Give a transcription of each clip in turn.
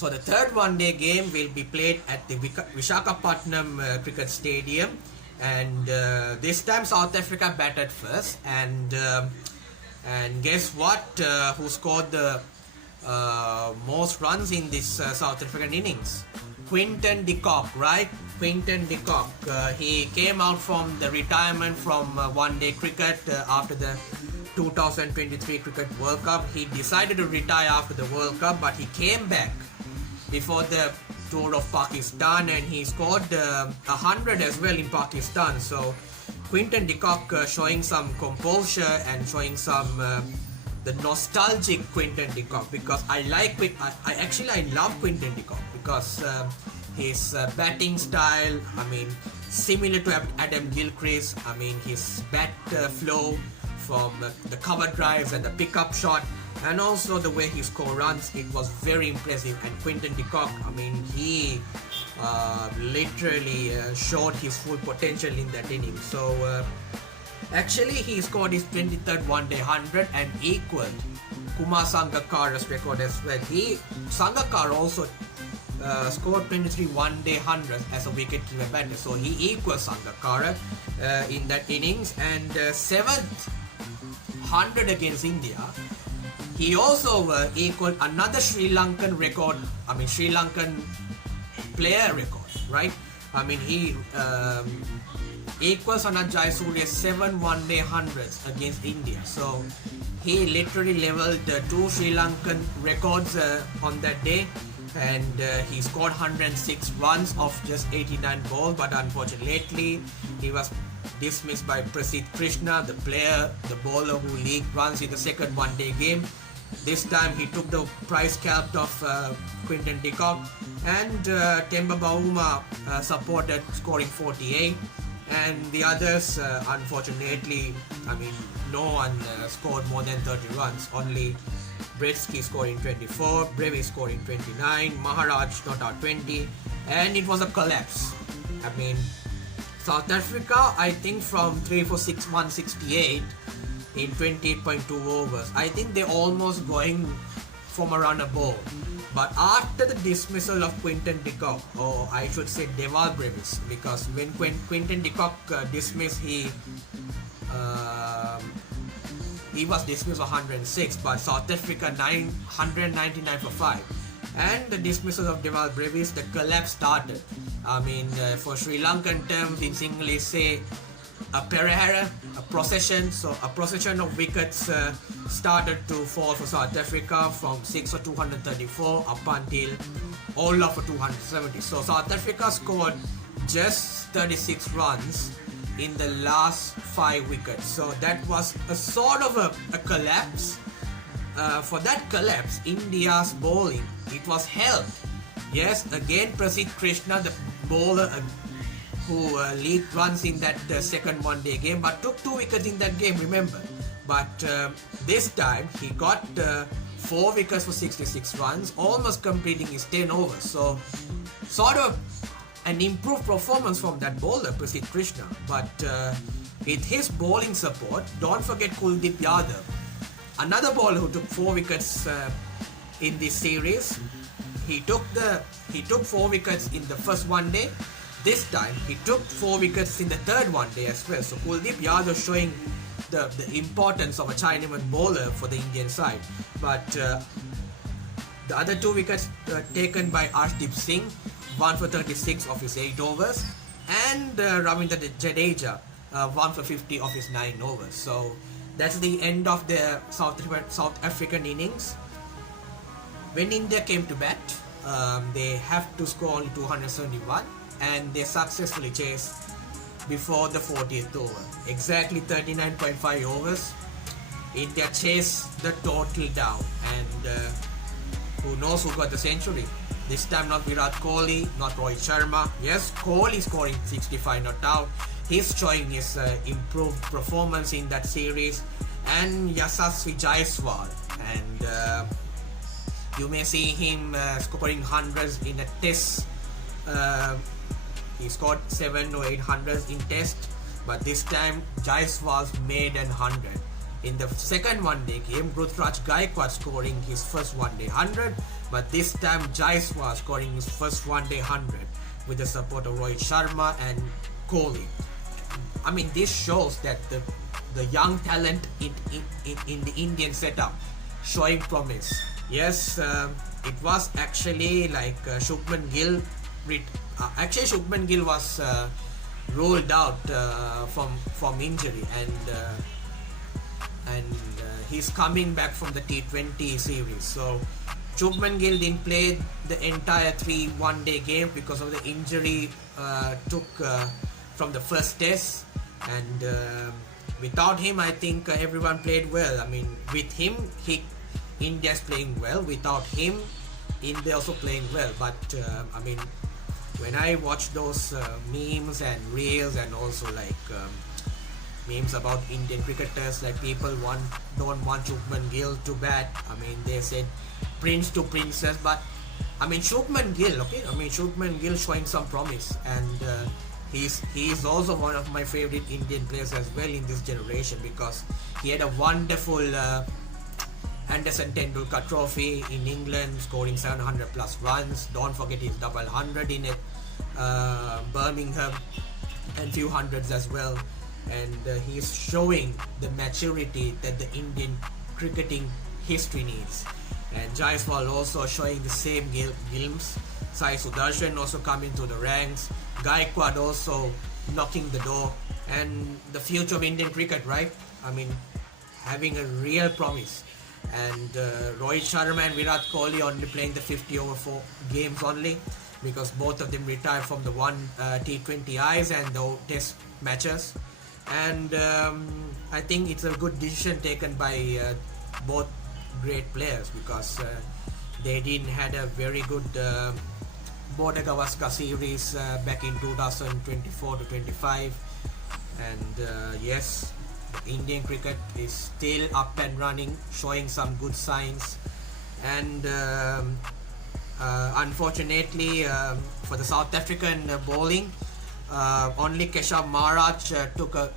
So the third one-day game will be played at the Visakhapatnam Cricket Stadium, and this time South Africa batted first, and guess what? Who scored the most runs in this South African innings? Quinton de Kock, right? Quinton de Kock. He came out from the retirement from one-day cricket after the 2023 Cricket World Cup. He decided to retire after the World Cup, but he came back before the tour of Pakistan, and he scored 100 as well in Pakistan. So Quinton de Kock showing some composure and showing some the nostalgic Quinton de Kock, because I love Quinton de Kock because his batting style, I mean, similar to Adam Gilchrist. I mean, his bat flow from the cover drives and the pickup shot, and also the way he scored runs, it was very impressive. And Quinton de Kock, I mean, he literally showed his full potential in that inning. So actually he scored his 23rd one-day 100 and equaled Kumar Sangakkara's record as well. Sangakkara also scored 23 one-day 100s as a wicket-keeper batter, so he equals Sangakkara in that innings. And 7th 100 against India, he also equaled another Sri Lankan record, I mean Sri Lankan player record, right? I mean, he equals Anand Jaiswal's 7 one-day 100s against India. So he literally leveled two Sri Lankan records on that day, and he scored 106 runs off just 89 balls. But unfortunately, he was dismissed by Prasidh Krishna, the bowler who leaked runs in the second one-day game. This time he took the prize scalp of Quinton de Kock, and Temba Bavuma supported, scoring 48, and the others, unfortunately, I mean, no one scored more than 30 runs. Only Bretsky scoring 24, Brevis scoring 29, Maharaj not out 20, and it was a collapse. I mean, South Africa, I think from 3 for 6, 168 in 28.2 overs, I think they're almost going from around a ball. But after the dismissal of Quinton de Kock, or I should say Deval Brevis, because when Quinton de Kock dismissed, he was dismissed 106, but South Africa 199 for 5. And the dismissal of Deval Brevis, the collapse started. I mean, for Sri Lankan terms, in Sinhalese say a perahara, a procession. So a procession of wickets started to fall for South Africa from 6 for 234 up until all of for 270. So South Africa scored just 36 runs in the last 5 wickets. So that was a sort of a collapse. For that collapse, India's bowling, it was held. Yes, again Prasidh Krishna, the bowler who leaked runs in that second one-day game, but took 2 wickets in that game, remember. But this time he got 4 wickets for 66 runs, almost completing his 10 overs. So sort of an improved performance from that bowler, Prasidh Krishna. But with his bowling support, don't forget Kuldeep Yadav, another bowler who took 4 wickets in this series. He took 4 wickets in the first one day. This time he took 4 wickets in the third one day as well. So Kuldeep Yadav showing the importance of a Chinaman bowler for the Indian side. But the other 2 wickets taken by Arshdeep Singh, 1 for 36 of his 8 overs, and Ravindra Jadeja, 1 for 50 of his 9 overs. So that's the end of the South African innings. When India came to bat, they have to score only 271, and they successfully chased before the 40th over. Exactly 39.5 overs. India chased the total down, and who knows who got the century. This time not Virat Kohli, not Rohit Sharma. Yes, Kohli scoring 65 not out. He's showing his improved performance in that series. And Yashasvi Jaiswal, and you may see him scoring hundreds in a test. He scored 7 or 8 hundreds in test, but this time Jaiswal's made an 100. In the second one-day game, Rutraj Gaikwad scoring his first one-day 100, but this time Jaiswal scoring his first one-day 100 with the support of Rohit Sharma and Kohli. I mean, this shows that the young talent in the Indian setup showing promise. Yes, it was actually like Shubman Gill. Actually, Shubman Gill was ruled out from injury, and he's coming back from the T20 series. So Shubman Gill didn't play the entire 3 one-day game because of the injury took from the first test, and without him I think everyone played well. I mean, with him India's playing well. Without him, India also playing well. But I mean, when I watch those memes and reels, and also like memes about Indian cricketers, like people don't want Shubman Gill to bat. I mean, they said prince to princess, but I mean Shubman Gill, okay? I mean Shubman Gill showing some promise, and he's also one of my favorite Indian players as well in this generation, because he had a wonderful Anderson Tendulkar Trophy in England, scoring 700 plus runs. Don't forget his double 100 in Birmingham, and few hundreds as well. And he's showing the maturity that the Indian cricketing history needs. And Jaiswal also showing the same glimpse. Sai Sudarshan also coming to the ranks. Gaikwad also knocking the door. And the future of Indian cricket, right? I mean, having a real promise. And Rohit Sharma and Virat Kohli only playing the 50 over 4 games only, because both of them retired from the T20Is and the test matches. And I think it's a good decision taken by both great players, because they didn't had a very good Border Gavaskar series back in 2024 to 25, and yes, Indian cricket is still up and running, showing some good signs. And unfortunately for the South African bowling, only Keshav Maharaj took a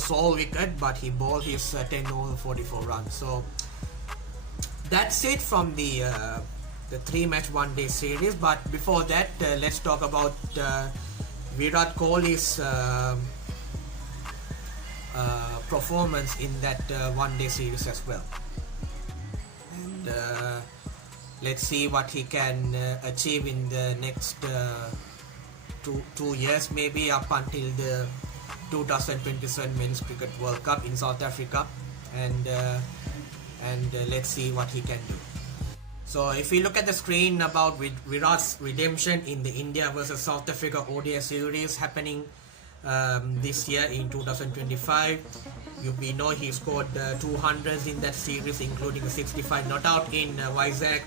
sole wicket, but he bowled his 10 over 44 runs. So that's it from the 3-match one-day series. But before that, let's talk about Virat Kohli's performance in that one-day series as well. And let's see what he can achieve in the next 2 years, maybe up until the 2027 Men's Cricket World Cup in South Africa, and let's see what he can do. So if we look at the screen about Virat's redemption in the India versus South Africa ODI series happening this year in 2025, we know he scored 200s in that series, including a 65 not out in Vizag.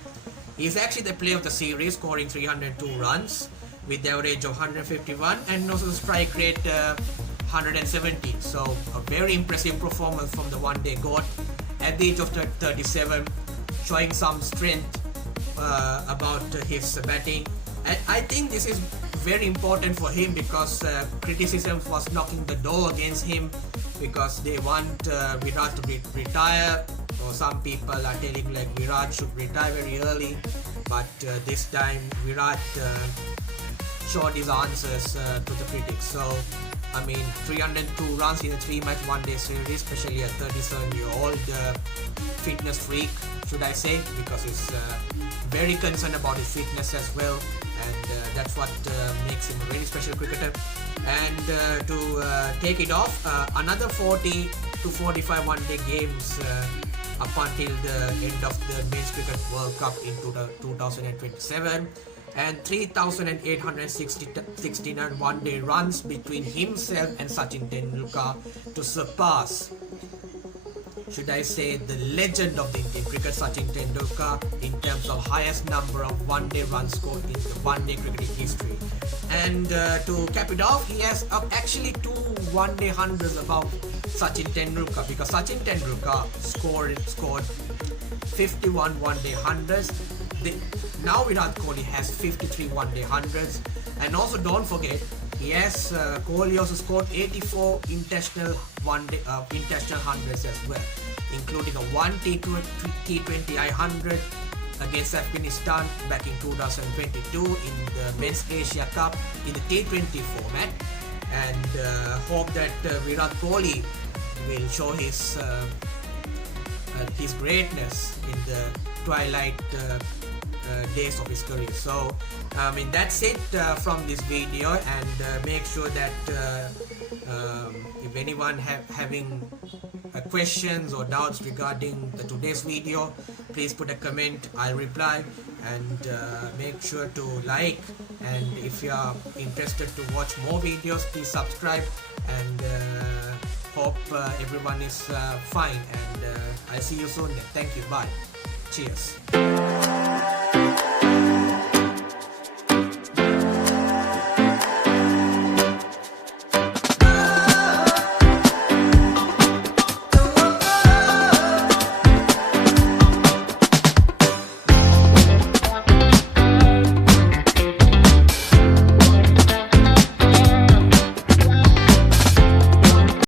He's actually the player of the series, scoring 302 runs with the average of 151, and also the strike rate 117. So a very impressive performance from the one-day GOAT at the age of 37, showing some strength about his batting. And I think this is very important for him, because criticism was knocking the door against him, because they want Virat to retire, or some people are telling like Virat should retire very early, but this time Virat showed his answers to the critics. So I mean, 302 runs in a 3-match one-day series, especially a 37-year-old fitness freak, should I say, because he's very concerned about his fitness as well, and that's what makes him a very special cricketer. And to take it off, another 40 to 45 one-day games up until the end of the Men's Cricket World Cup in 2027, and 3,869 one-day runs between himself and Sachin Tendulkar to surpass, should I say, the legend of the Indian cricket, Sachin Tendulkar, in terms of highest number of one-day runs scored in the one-day cricketing history. And to cap it off, he has actually 2 one-day hundreds above Sachin Tendulkar, because Sachin Tendulkar scored 51 one-day hundreds. Now Virat Kohli has 53 one-day hundreds, and also don't forget, yes, Kohli also scored 84 international hundreds as well. including a one T20I 100 against Afghanistan back in 2022 in the Men's Asia Cup in the T20 format, and hope that Virat Kohli will show his greatness in the twilight days of his career. So that's it from this video, and make sure that if anyone having questions or doubts regarding today's video, please put a comment, I'll reply, and make sure to like, and if you are interested to watch more videos, please subscribe, and hope everyone is fine, and I'll see you soon then. Thank you, bye, cheers.